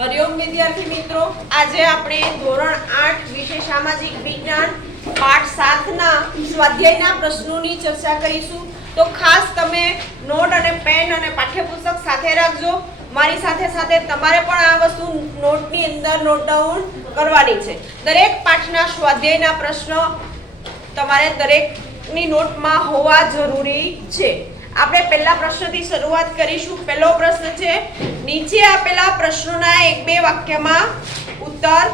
હરિઓમ વિદ્યાર્થી મિત્રો, આજે આપણે ધોરણ 8 વિષય સામાજિક વિજ્ઞાન પાઠ 7 ના સ્વાધ્યાયના પ્રશ્નોની ચર્ચા કરીશું. તો ખાસ તમે નોટ અને પેન અને પાઠ્યપુસ્તક સાથે રાખજો. મારી સાથે સાથે તમારે પણ આ વસ્તુ નોટની અંદર નોટ ડાઉન કરવાની છે. દરેક પાઠના સ્વાધ્યાયના પ્રશ્ન તમારે દરેકની નોટમાં હોવા જરૂરી છે. આપણે પહેલા પ્રશ્નથી શરૂઆત કરીશું. પહેલો પ્રશ્ન છે, નીચે આપેલા પ્રશ્નોના એક બે વાક્યમાં ઉત્તર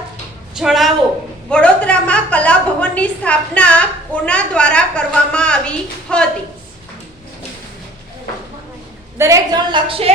જણાવો. વડોદરામાં કલા ભવનની સ્થાપના કોના દ્વારા કરવામાં આવી હતી? દરેક જણ લખશે.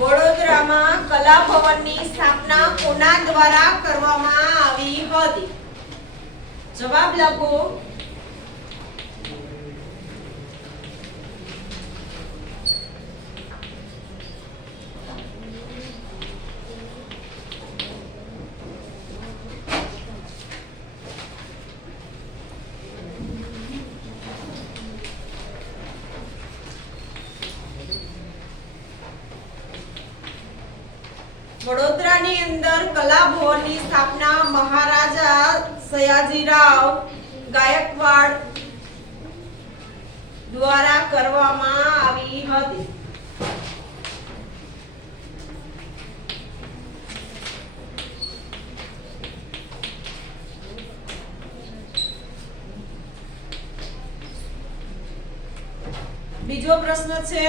વડોદરામાં કલા ભવનની સ્થાપના કોના દ્વારા કરવામાં આવી હતી? જવાબ લખો. વડોદરાની અંદર કલા ભવનની સ્થાપના મહારાજા સયાજીરાવ ગાયકવાડ દ્વારા કરવામાં આવી હતી. બીજો પ્રશ્ન છે,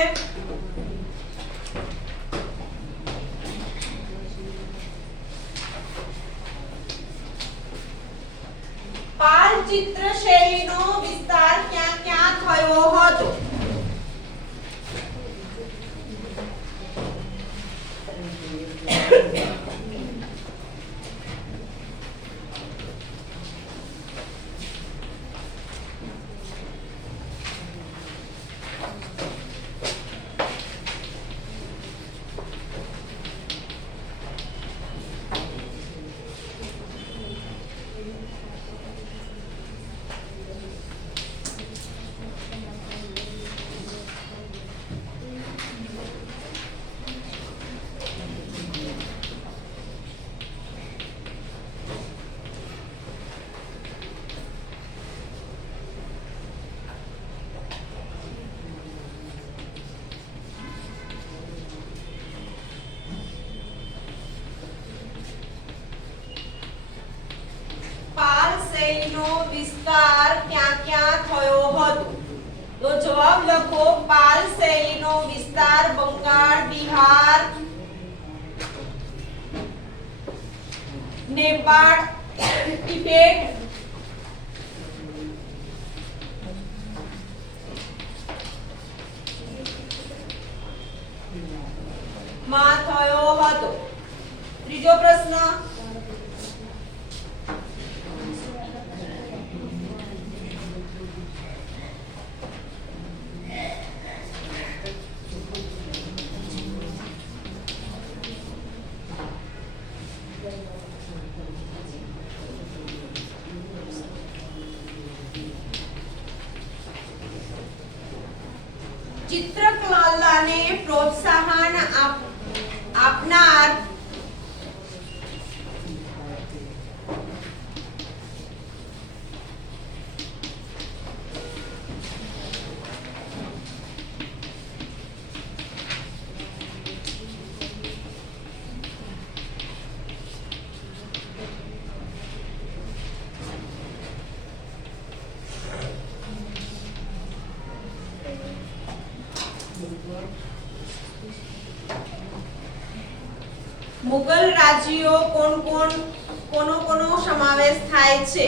પાલ ચિત્ર શૈલીનો વિસ્તાર ક્યાં ક્યાં થયો હતો? નો વિસ્તાર ક્યાં ક્યાં થયો હતો? તો જવાબ લખો. પાલ શૈલીનો વિસ્તાર બંગાળ, બિહાર, નેપાળ, તિબેટ, માં થયો હતો. ત્રીજો પ્રશ્ન, ચિત્રકલાને પ્રોત્સાહન આપનાર મુગલ રાજ્યો કોનો સમાવેશ થાય છે?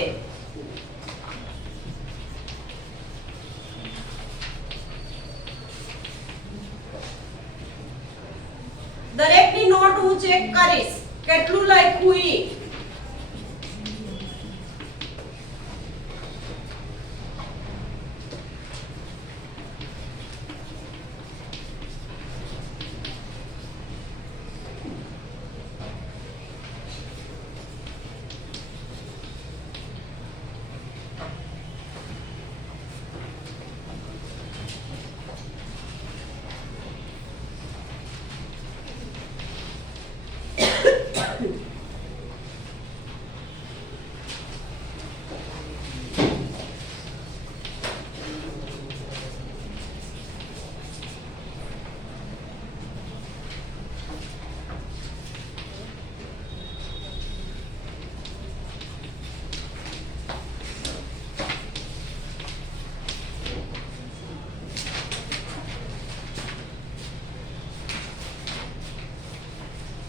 દરેકની નોટ હું ચેક કરીશ કેટલું લખ્યું ઈ.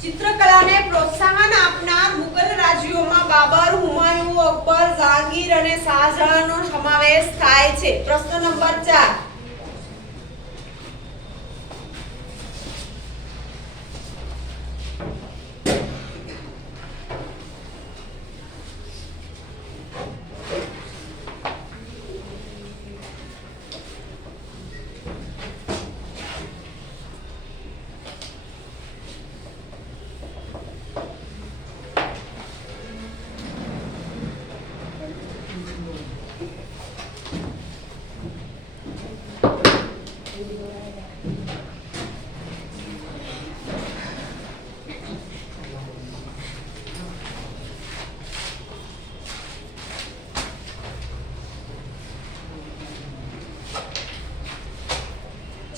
ચિત્રકલાને પ્રોત્સાહન આપનાર મુગલ રાજ્યોમાં બાબર, હુમાયું, અકબર, જહાંગીર અને શાહજહાંનો સમાવેશ થાય છે. પ્રશ્ન નંબર 4.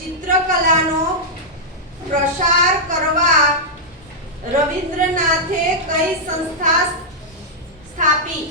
ચિત્રકલાનો પ્રસાર કરવા રવિન્દ્રનાથે કઈ સંસ્થા સ્થાપી?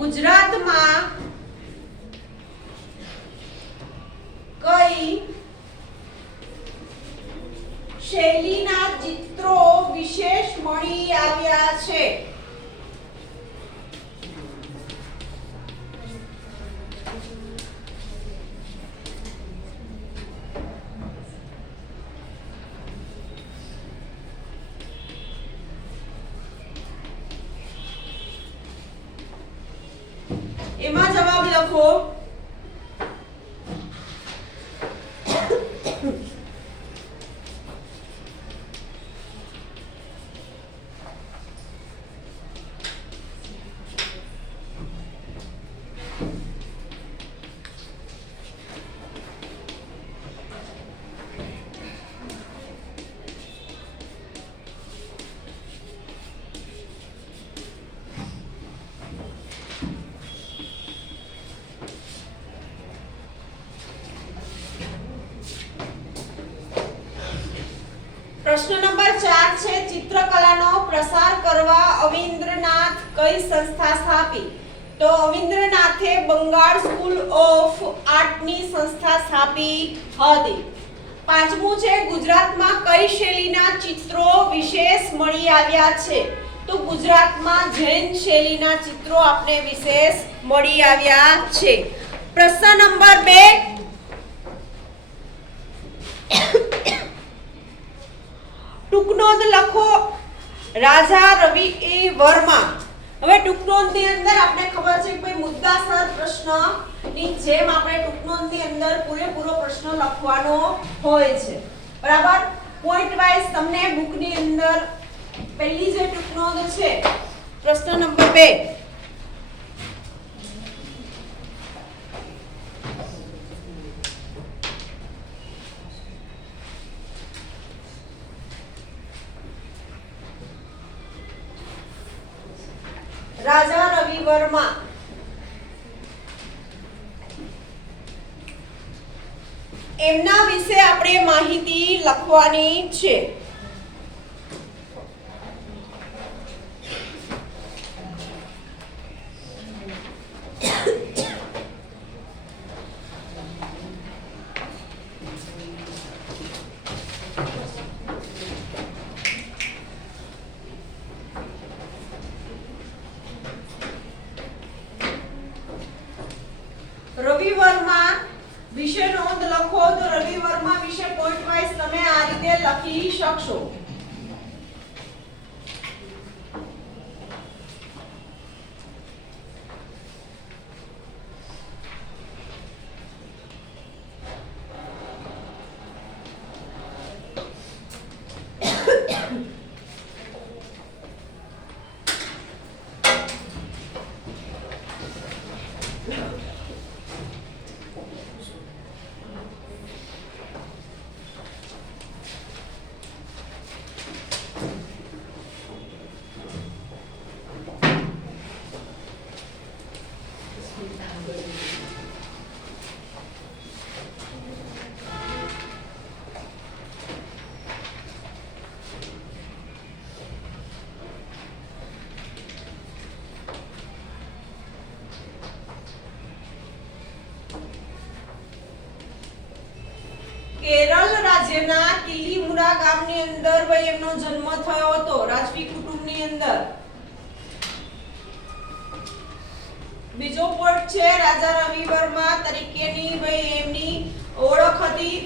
ગુજરાતમાં કઈ શૈલીના ચિત્રો વિશેષ મળી આવ્યા છે? એમાં જવાબ લખો. પ્રશ્ન નંબર 4 છે ચિત્રકલાનો પ્રસાર કરવા અવિન્દ્રનાથ કઈ સંસ્થા સ્થાપી? તો અવિન્દ્રનાથે બંગાળ સ્કૂલ ઓફ આર્ટની સંસ્થા સ્થાપી હતી. પાંચમું છે ગુજરાતમાં કઈ શૈલીના ચિત્રો વિશેષ મળી આવ્યા છે? તો ગુજરાતમાં જૈન શૈલીના ચિત્રો આપણે વિશેષ મળી આવ્યા છે. પ્રશ્ન નંબર 2 ટૂંકનોંધ લખો. રાજા રવિ એ વર્મા. હવે ટૂંકનોંધની અંદર આપણે ખબર છે કે ભાઈ મુદ્દાસર પ્રશ્નની જેમ આપણે ટૂંકનોંધની અંદર પૂરેપૂરો પ્રશ્ન લખવાનો હોય છે. બરાબર? પોઈન્ટ વાઇઝ તમને બુકની અંદર પહેલી જે ટૂંકનોંધ છે પ્રશ્ન નંબર 2 રાજા રવિ વર્મા. એમના વિશે આપણે માહિતી લખવાની છે. રવિ વર્મા વિશે નોંધ લખો. તો રવિ વર્મા વિશે પોઈન્ટ વાઇઝ તમે આ રીતે લખી શકશો. કેરળ રાજ્યના કિલીમુરા ગામની અંદર ભાઈ એમનો જન્મ થયો હતો રાજવી કુટુંબની અંદર. બીજો પોઈન્ટ છે રાજા રવિ વર્મા તરીકેની ભાઈ એમની ઓળખ હતી.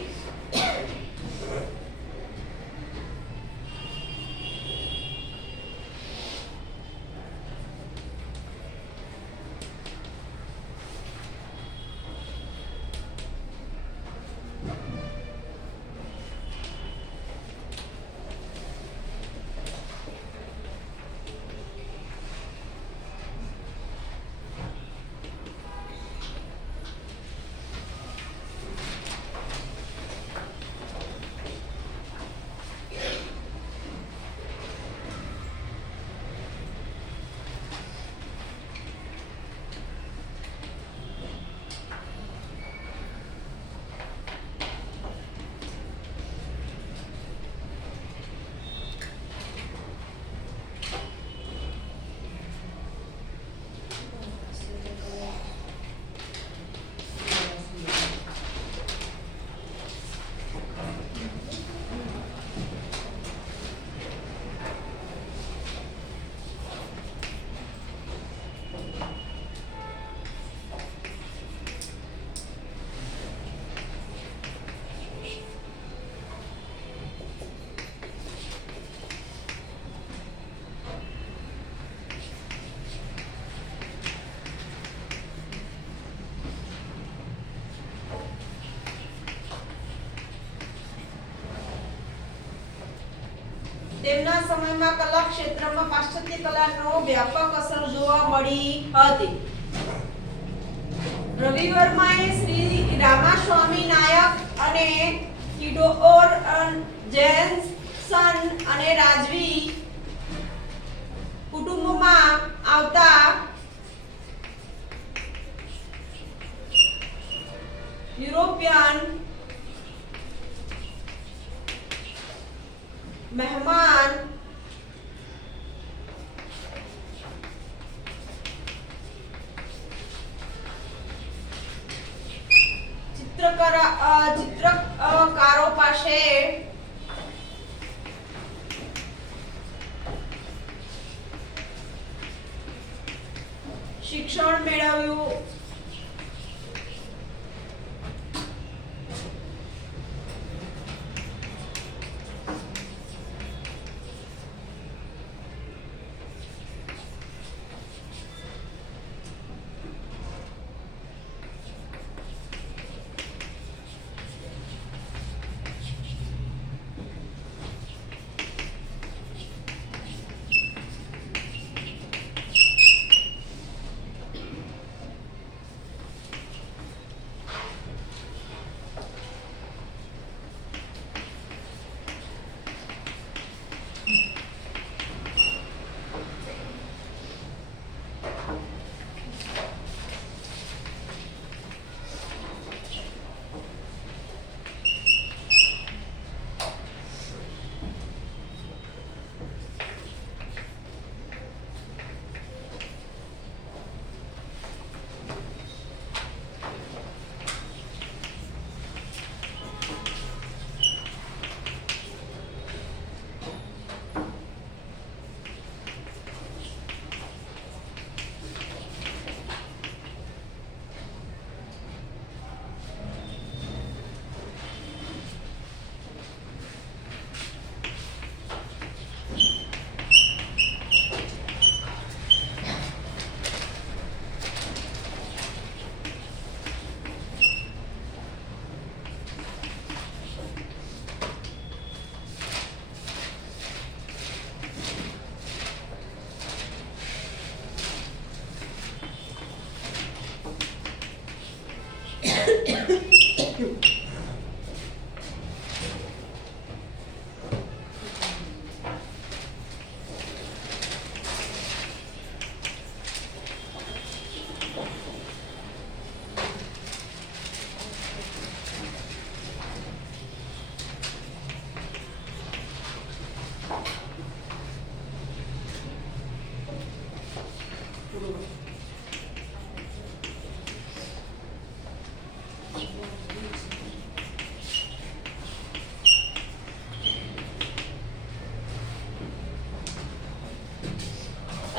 તેમના સમયમાં કલા ક્ષેત્રમાં પાશ્ચાત્ય કલાનો વ્યાપક અસર જોવા મળી હતી. રવિ વર્માએ શ્રી રામાસ્વામી નાયક અને થિયોડોર જેન્સન અને રાજવી કુટુંબમાં આવતા યુરોપિયન મહેમાન ચિત્રકારો પાસે શિક્ષણ મેળવ્યું.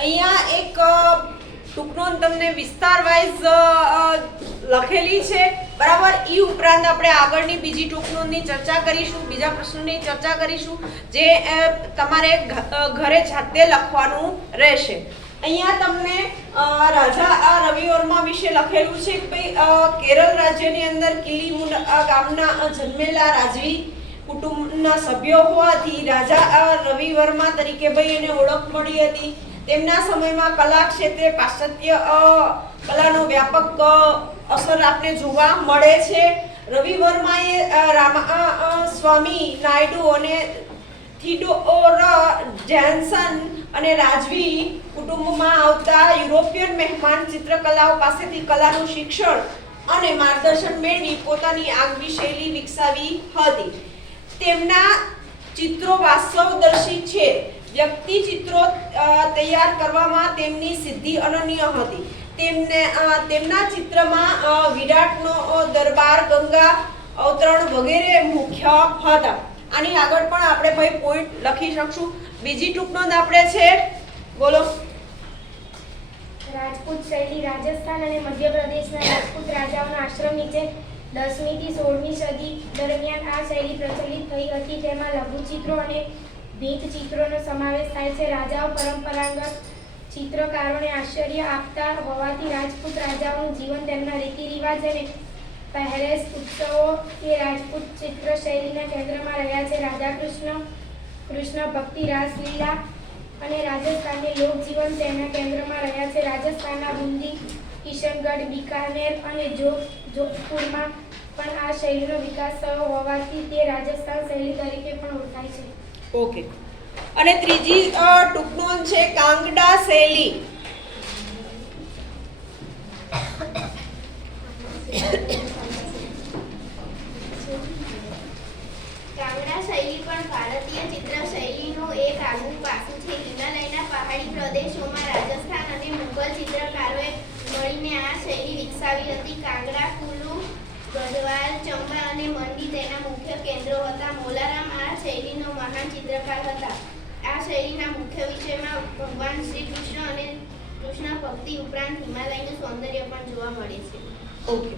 અહીંયા એક ટૂંકનોંધ તમને વિસ્તાર વાઇઝ લખેલી છે, બરાબર. ઈ ઉપરાંત આપણે આગળની બીજી ટૂંકનોંધની ચર્ચા કરીશું, બીજા પ્રશ્નોની ચર્ચા કરીશું, જે તમારે ઘરે જાતે લખવાનું રહેશે. અહીંયા તમને રાજા રવિ વર્મા વિશે લખેલું છે કે ભાઈ કેરળ રાજ્યની અંદર કિલીમુંડા ગામના જન્મેલા રાજવી કુટુંબના સભ્યો હોવાથી રાજા રવિ વર્મા તરીકે ભાઈ એને ઓળખ મળી હતી. તેમના સમયમાં કલા ક્ષેત્રે પાશ્ચાત્ય કલાનો વ્યાપક અસર આપને જોવા મળે છે. રવિ વર્માએ રામાસ્વામી નાયડુ અને થિયોડોર જેન્સન અને રાજવી કુટુંબમાં આવતા યુરોપિયન મહેમાન ચિત્રકલાઓ પાસેથી કલાનું શિક્ષણ અને માર્ગદર્શન મેળવી પોતાની આગવી શૈલી વિકસાવી હતી. તેમના ચિત્રો વાસ્તવદર્શી છે. વ્યક્તિ ચિત્રો તૈયાર કરવામાં તેમની સિદ્ધિ અનન્ય હતી. તેમના ચિત્રમાં વિરાટનો દરબાર, ગંગા અવતરણ વગેરે મુખ્ય હતા. આની આગળ પણ આપણે ભાઈ પોઈન્ટ લખી શકશું. બીજી ટૂંકનોંધ આપણે છે, બોલો. રાજપૂત શૈલી રાજસ્થાન અને મધ્યપ્રદેશના રાજપૂત રાજાઓના આશ્રમ નીચે 10મી થી 16મી સદી દરમિયાન આ શૈલી પ્રચલિત થઈ હતી. તેમાં લઘુચિત્રો અને ભીંતચિત્રોનો સમાવેશ થાય છે. રાજાઓ પરંપરાગત ચિત્રકારોને આશ્ચર્ય આપતા હોવાથી રાજપૂત રાજાઓનું જીવન, તેમના રીતિરિવાજ અને પહેરવેશ, ઉત્સવો એ રાજપૂત ચિત્ર શૈલીના કેન્દ્રમાં રહ્યા છે. રાધા કૃષ્ણ કૃષ્ણ ભક્તિ રાસલીલા અને રાજસ્થાનની લોકજીવન તેના કેન્દ્રમાં રહ્યા છે. રાજસ્થાનના બુંદી, કિશનગઢ, બીકાનેર અને જોધપુરમાં પણ આ શૈલીનો વિકાસ થયો હોવાથી તે રાજસ્થાન શૈલી તરીકે પણ ઓળખાય છે. ઓકે. અને ત્રીજી ટૂંક નોંધ છે કાંગડા શૈલી. કાંગડા શૈલી પણ ભારતીય ચિત્ર શૈલીનું એક આગવું પાસું છે. હિમાલયના પહાડી પ્રદેશોમાં રાજસ્થાન અને મુગલ ચિત્રકારોએ મળીને આ શૈલી વિકસાવી હતી. કાંગડા, કુલુ, ગઢવાલ, ચંબા અને મંડી તેના મુખ્ય કેન્દ્રો હતા. મોલારામ આ શૈલીનો મહાન ચિત્રકાર હતા. આ શૈલીના મુખ્ય વિષયમાં ભગવાન શ્રી કૃષ્ણ અને કૃષ્ણ ભક્તિ ઉપરાંત હિમાલયનું સૌંદર્ય પણ જોવા મળે છે. ઓકે.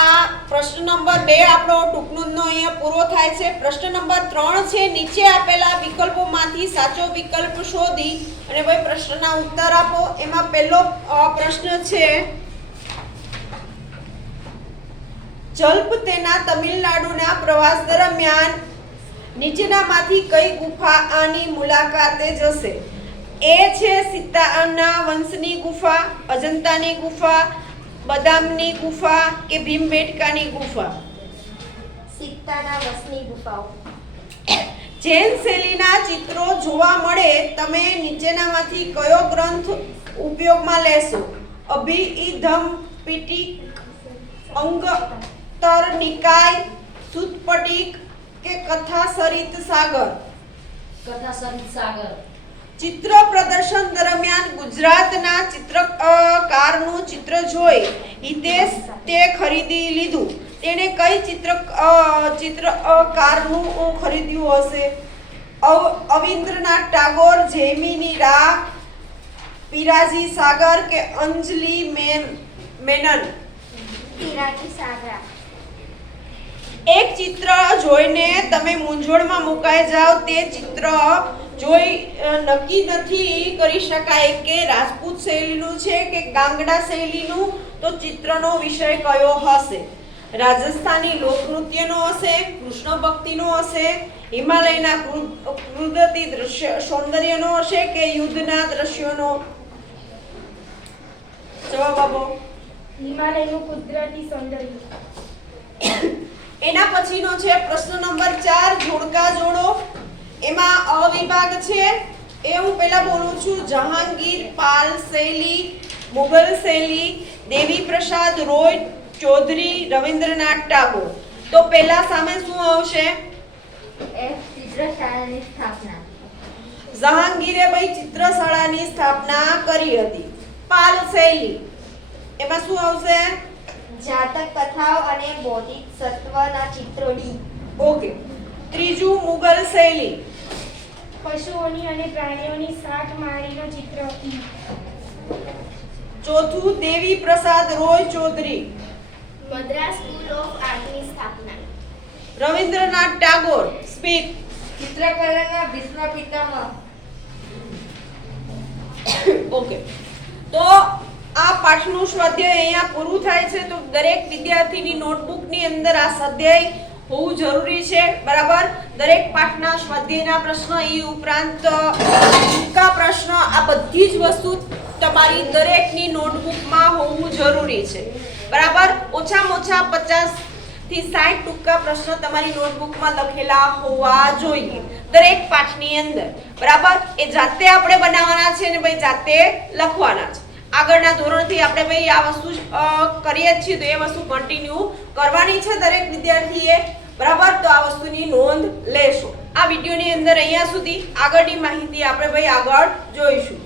આ પ્રશ્ન નંબર 2 આપણો ટૂંક નોંધનો અહીંયા પૂરો થાય છે. પ્રશ્ન નંબર 3 છે નીચે આપેલા વિકલ્પોમાંથી સાચો વિકલ્પ શોધી અને ભાઈ પ્રશ્નના ઉત્તર આપો. એમાં પહેલો પ્રશ્ન છે જલ્પ તેના તમિલનાડુના પ્રવાસ દરમિયાન નીચેનામાંથી કઈ ગુફા આની મુલાકાતે જશે? એ છે સીતાના વંશની ગુફા, અજંતાની ગુફા, બદામની ગુફા કે ભીમબેટકાની ગુફા? સીતાના વંશની ગુફાઓ. જૈન શૈલીના ચિત્રો જોવા મળે તમે નીચેનામાંથી કયો ગ્રંથ ઉપયોગમાં લેશો? અભિધમ પિટિક, અંગતર નિકાય, સુત્તપિટક કે કથાસરિત સાગર? કથાસરિત સાગર. ચિત્ર પ્રદર્શન દરમિયાન ગુજરાતના ચિત્રકારનું ચિત્ર જોઈ હિતેશ તે ખરીદી લીધું. તેણે કઈ ચિત્રકારનું ખરીદ્યું હશે? અવિન્દ્રનાથ ટાગોર, જૈમિની રાખ, પિરાજી સાગર કે અંજલિ મેનન? પિરાજી સાગર. એક ચિત્ર જોઈને તમે મૂંઝવણમાં મુકાઈ જાઓ. તે ચિત્ર જોઈ નક્કી નથી કરી શકાય કે રાજપૂત શૈલીનું છે કે કાંગડા શૈલીનું. તો ચિત્રનો વિષય કયો હશે? રાજસ્થાની લોકનૃત્યનો હશે, કૃષ્ણ ભક્તિનો હશે, હિમાલયના કુદરતી દ્રશ્ય સૌંદર્યનો હશે કે યુદ્ધના દ્રશ્યોનો? જવાબ આપો. હિમાલયનું કુદરતી સૌંદર્ય. એના પછીનો છે પ્રશ્ન નંબર 4 જોડકા જોડો. એમાં અ વિભાગ છે એ હું પહેલા બોલું છું. જહાંગીર, પાલ શૈલી, મુગલ શૈલી, દેવી પ્રસાદ રોય ચૌધરી, રવિન્દ્રનાથ ટાગોર. તો પહેલા સામે શું આવશે? ચિત્રશાળાની સ્થાપના. જહાંગીરે ભાઈ ચિત્રશાળાની સ્થાપના કરી હતી. પાલ શૈલી એમાં શું આવશે? જાતક કથાઓ અને બૌદ્ધિક સત્વના ચિત્રો. ડી. ઓકે. ત્રીજું મુગલ શૈલી. પશુઓની અને પ્રાણીઓની સાઠ માળીનો ચિત્ર. ઈ. ચોથું દેવી પ્રસાદ રોય ચૌધરી. મદ્રાસ સ્કૂલ ઓફ આર્ટની સ્થાપના. રવિન્દ્રનાથ ટાગોર. સ્પીક. ચિત્રકલાના ભીષ્મ પિતામહ. ઓકે. તો આ પાઠનું સ્વાધ્યાય અહીંયા પૂરું થાય છે. તો દરેક વિદ્યાર્થીની નોટબુકની અંદર આ સ્વાધ્યાય હોવું જરૂરી છે. બરાબર. દરેક પાઠના સ્વાધ્યાયના પ્રશ્ન એ ઉપરાંત ટૂંકા પ્રશ્ન આ બધી જ વસ્તુ તમારી દરેકની નોટબુકમાં હોવું જરૂરી છે. બરાબર. ઓછામાં ઓછા 50 થી 60 ટૂંકા પ્રશ્ન તમારી નોટબુકમાં લખેલા હોવા જોઈએ દરેક પાઠની અંદર. બરાબર. એ જાતે આપણે બનાવવાના છે ને ભાઈ જાતે લખવાના છે. આગળના ધોરણથી આપણે ભાઈ આ વસ્તુ કરીએ છીએ તો એ વસ્તુ કન્ટિન્યુ કરવાની છે દરેક વિદ્યાર્થીએ. બરાબર. તો આ વસ્તુની નોંધ લેશો. આ વિડીયોની અંદર અહીંયા સુધી આગળની માહિતી આપણે ભાઈ આગળ જોઈશું.